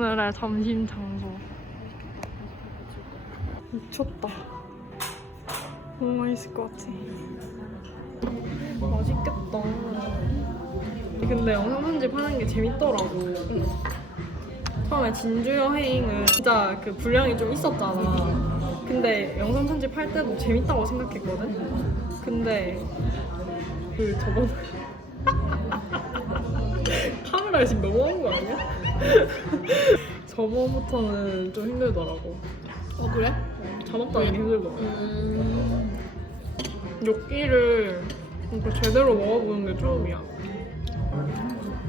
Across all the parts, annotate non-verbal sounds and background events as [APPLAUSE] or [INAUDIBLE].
오늘의 점심 장소. 미쳤다. 너무 맛있을 것 같아. 맛있겠다. 근데 영상 편집 하는 게 재밌더라고. 처음에 진주 여행은 진짜 그 분량이 좀 있었잖아. 근데 영상 편집할 때도 재밌다고 생각했거든. 근데 그 저번 [LAUGHS] 카메라 지금 너무한 거 아니야? [LAUGHS] 저번부터는 좀 힘들더라고. 어 그래? 자막 따기 힘들더라고. 음. 요끼를 그러니까 제대로 먹어보는 게 처음이야.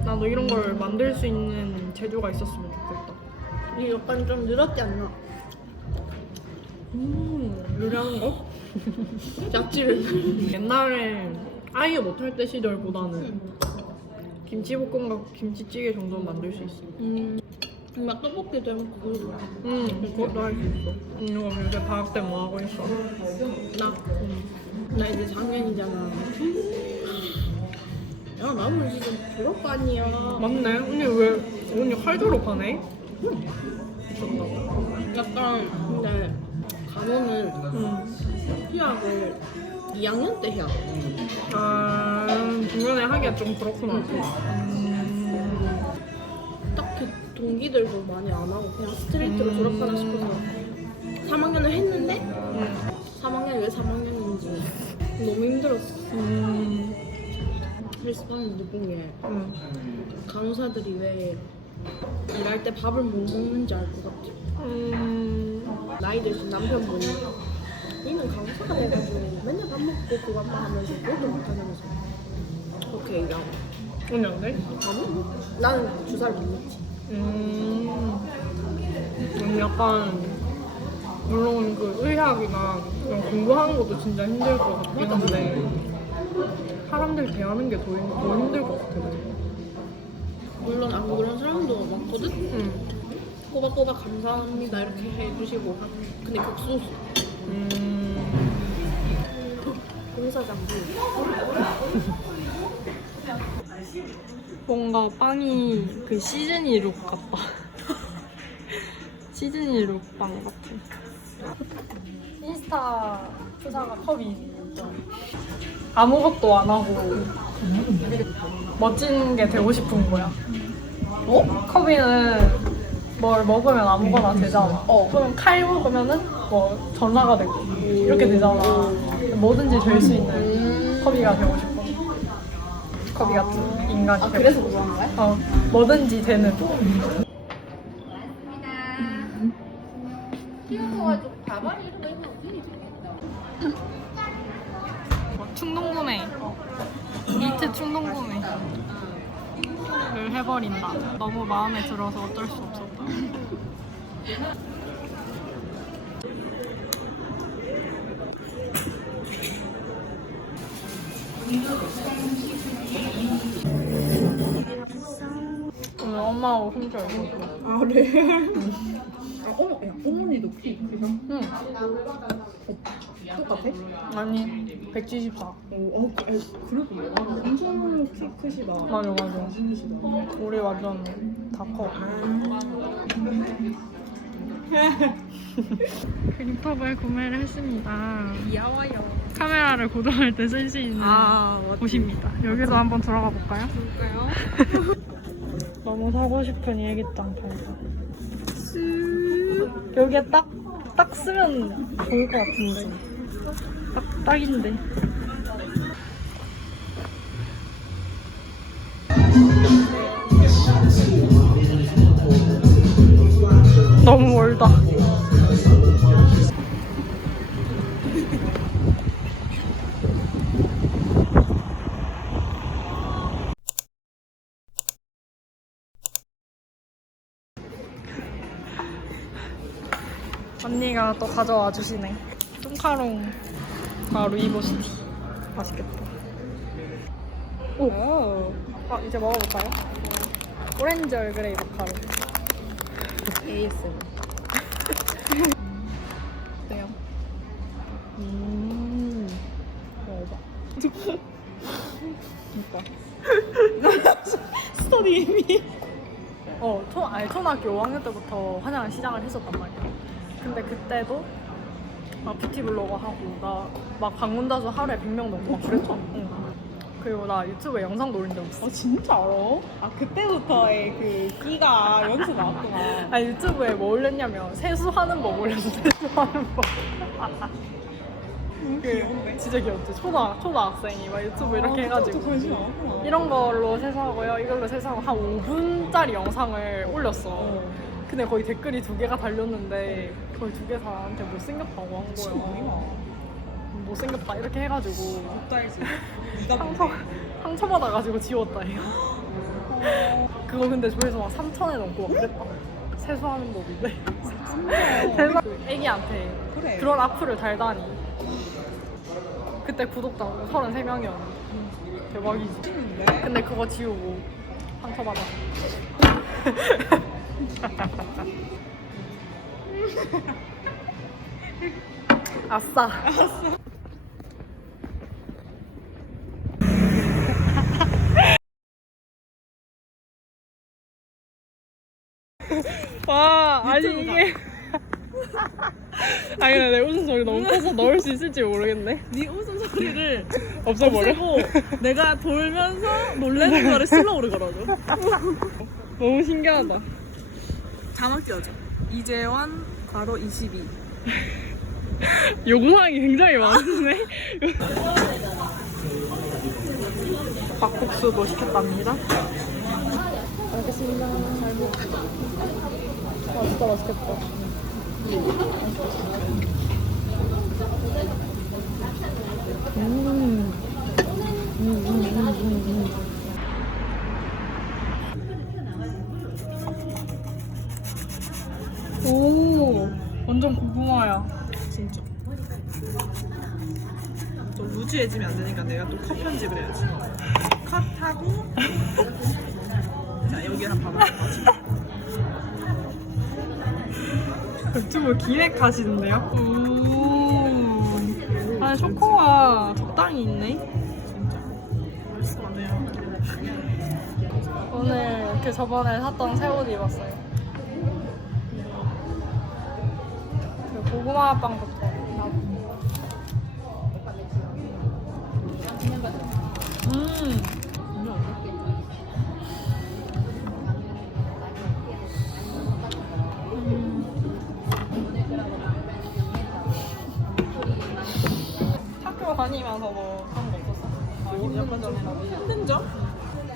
나도 이런 걸 만들 수 있는 재주가 있었으면 좋겠다. 이 약간 좀 늘었지 않나? 음, 요리하는 거? [LAUGHS] 약지를. 옛날에 아예 못할 때 시절보다는 김치볶음과 김치찌개 정도는 만들 수 있어. 음. 막 떡볶이도 해먹고 그러고. 응, 그것도 할 수 있어. 응, 그럼 요새 방학 때 뭐 하고 있어? 나, 나 이제 작년이잖아. 야, 나는 지금 졸업반이야. 맞네. 언니 왜 언니 칼 졸업하네? 미쳤다. 약간 근데 간호는 응. 휴학을 2학년 때 해야 돼. 아 중간에 하기가 좀 그렇구나. 음, 딱히 동기들도 많이 안 하고 그냥 스트레이트로 음. 졸업하나 싶어서 3학년을 했는데 음, 3학년이 왜 3학년인지 너무 힘들었어. 음, 그래서 나는 느낀 게 음. 간호사들이 왜 일할 때 밥을 못 먹는지 알 것 같아. 음, 나이 들신 남편분이 니는 간호사가 돼가지고 맨날 밥 먹고 그것만 하면서 그것도 못하면서 그렇게 얘기하고. 언니한테? 아니 나는 주사를 못 먹지. 음, 음, 약간 물론 그 의학이나 그런 공부하는 것도 진짜 힘들 것 같긴 한데 사람들 대하는 게 더 힘들 것 같아. 물론 안 그런 사람도 많거든? 음, 꼬박꼬박 감사합니다 이렇게 해주시고. 근데 극소수. 음, 뭔가 빵이 그 시즈니 룩 같다. [LAUGHS] 시즈니 룩 빵 같아. 인스타 프사가 컵이 아무것도 안 하고 멋진 게 되고 싶은 거야. 어? 컵이는 뭘 먹으면 아무거나 되잖아. 어. 그럼 칼 먹으면은 뭐 전사가 되고 이렇게 되잖아. 뭐든지 될 수 있는 컵이가 되고 싶어. 컵이 같은 인간이 아 그래서 한 거야? 어, 뭐든지 되는. 키워가지고 가발이 이런 거 입으면 괜히 좋겠다 충동 구매. 니트 충동 구매를 해버린다. 너무 마음에 들어서 어쩔 수 없었다. 엄마하고 혼자 있었어. 아 그래? 아 어머 야 어머니도 키 크셔? 응. 똑같아? 아니, 174. 어, 어 그- 에, 그래도 뭐 엄청 키 크시다 맞아, 맞아. 우리 완전 다 커. [LAUGHS] 그립톡을 구매를 했습니다. 귀여워요 카메라를 고정할 때쓸수 있는 아 곳입니다. 여기도 한번 들어가 볼까요? 볼까요? [LAUGHS] 너무 사고 싶은 일기장 발견. 여기에 딱, 딱 쓰면 좋을 것 같은데. 딱, 딱인데. 너무 멀다. 언니가 또 가져와 주시네. 뚱카롱 바로 이보시티. 맛있겠다. 오. 아, 이제 먹어볼까요? 오렌지 얼그레이 마카롱. ASM [LAUGHS] 어때요? 음. 먹어봐. [LAUGHS] 스터디 이미 어, 초, 아니, 초등학교 5학년 때부터 화장을 시작을 했었단 말이야. 근데 그때도 막 뷰티 블로거 하고 나 막 방문자수 하루에 100명 넘고 막 그랬잖아. 응. 그리고 나 유튜브에 영상도 올린 적 있어. 어 진짜로? 아 그때부터의 그 끼가 여기서 나왔구나. 아니 유튜브에 뭐 올렸냐면 세수하는 법 올렸어. 세수하는 법. 그 진짜 귀엽지. 초등 초등학생이 막 유튜브 이렇게 해가지고 관심 많구나. 이런 걸로 세수하고요. 이걸로 세수하고 한 5분짜리 영상을 올렸어. 어. 근데 거의 댓글이 두 개가 달렸는데 거의 두 개 다한테 못생겼다고 한 미친 거야. 뭐야? 못생겼다 이렇게 해가지고. 네가 상처 상처 받아가지고 지웠다 해요. 그거 근데 조회수 막 3천에 넘고 막 그랬다. 세수하는 법인데. 대박. 그 애기한테 그래. 그런 악플을 달다니. 그때 구독자 33명이었는데 대박이지. 근데 그거 지우고 상처 받아. [LAUGHS] 아싸. 와, 아니 이게. 아니 근데 내 웃음 소리 너무 커서 넣을 수 있을지 모르겠네. 네 웃음소리를 없애버려? 없애고 내가 돌면서 놀래는 거를 [LAUGHS] 슬로우를 걸어줘. 너무 신기하다. 자막 띄워줘. 이재원 괄호 22. 요구사항이 [LAUGHS] 굉장히 많으네. 막국수도 시켰답니다. 알겠습니다. 잘 먹. 맛있다, 맛있겠다. 음. 음, 음, 음, 음, 음. 오, 완전 고구마야. 진짜. 좀 루즈해지면 안 되니까 내가 또 컷 편집을 해야지. 컷하고. 자 여기 한 봐봐. 유튜브 기획하시는데요? 오. 아, 초코가 적당히 있네. 맛있어. 오늘 이렇게 저번에 샀던 새 옷 입었어요. 그 고구마 빵부터. 음. 학교 다니면서 뭐 그런 거 없었어? 아, 몇번 전이라고. 힘든 점?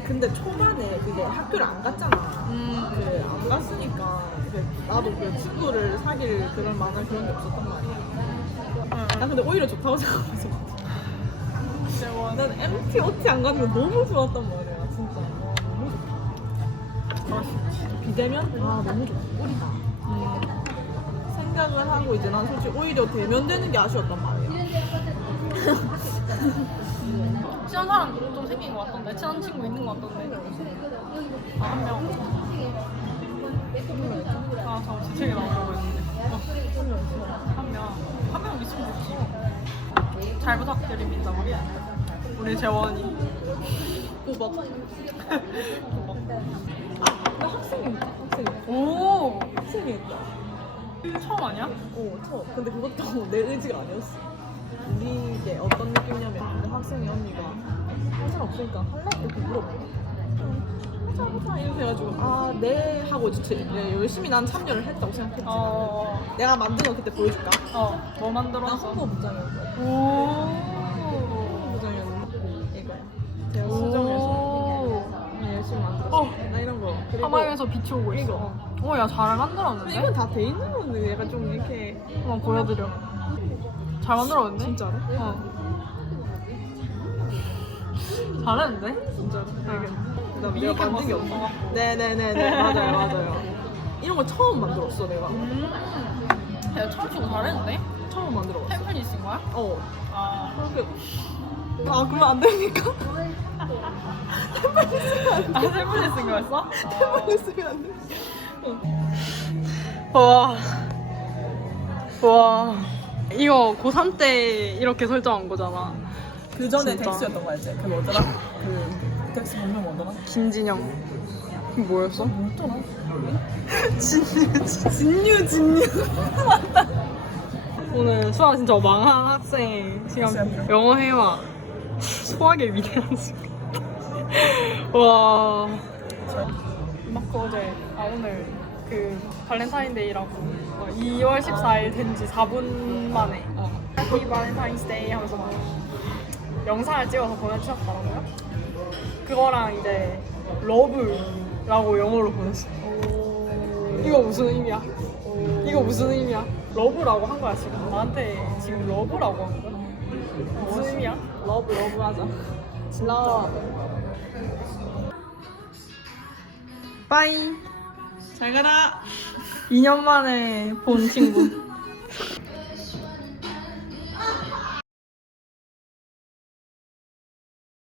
근데 초반에 그게 학교를 안 갔잖아. 음. 그안 갔으니까 그 나도 그 친구를 사귈 그런 만한 그런 게 없었단 말이야. 나 근데 오히려 좋다고 [LAUGHS] 생각해서. 난 MT, OT 안게 너무 좋았단 말이야, 진짜. 비대면? 아, 너무 좋다. 꿀이다. 생각을 하고 이제 난 솔직히 오히려 대면되는 게 아쉬웠단 말이야. [LAUGHS] 친한 사람 좀 생긴 것 같던데 친한 친구 있는 것 같던데 아, 한 명. 아, 저 지책에 나오고 있는데. 한 명. 한 명 있으면 좋지. 잘 부탁드립니다, 우리. 우리 재원이. 꼬박. 아, 학생이 있다, 학생이. 오! 학생이 있다. 처음 아니야? 어, 처음. 근데 그것도 [LAUGHS] 내 의지가 아니었어. 우리 게 어떤 느낌이냐면 근데 학생이 언니가 할 사람 없으니까 할래? 이렇게 물어봐. 하자 하자 이렇게 해가지고 아네 하고 이제 네, 열심히 난 참여를 했다고 생각했지. 어, 내가 만든 거 그때 보여줄까? 어, 뭐 나 만들었어? 홍보 부장이었어. 오. 어. 어. 나 이런 거. 그리고 하마에서 빛이 오고 있어. 이거. 어, 야, 잘 근데 만들었는데? 이건 다 돼 있는 건데 얘가 좀 이렇게 한번 보여드려. 잘 만들었는데? 진짜로? 어. 잘했는데? 진짜로. 되게. 그다음에 내가 미니캠 만든 게 없어. 네네네네 [LAUGHS] 맞아요 맞아요. 이런 거 처음 만들었어 내가. 음. 야, 처음 치고 잘했는데? 처음 만들어 봤어. 템플이 있은 거야? 어. 아. 그렇게. 아 그러면 안 되니까. 아, 템플이 쓴 거였어? 템플 쓰면 안 돼. 와. 와. 이거 고3 때 이렇게 설정한 거잖아. 그 전에 진짜. 덱스였던 거 알지? 그 뭐더라? 그 덱스 본명 뭐더라? 김진영. 뭐였어? 뭐였더라? 진유 진유 진유 오늘 수학 진짜 망한 학생 시간 영어 회화 소화기 위대한 순간. 와. 막 어제 아 오늘 그 발렌타인데이라고 어, 2월 14일 된 지 4분 만에. 어, 해피 발렌타인스데이 하면서 막 영상을 찍어서 보내주셨더라고요. 그거랑 이제 러브라고 영어로 보냈어 이거 무슨 의미야? 이거 무슨 의미야? 러브라고 한 거야 지금. 나한테 지금 러브라고 한 거야? 무슨 의미야? 러브 러브 하자. 러브 빠이 잘 가라. 2년 만에 본 친구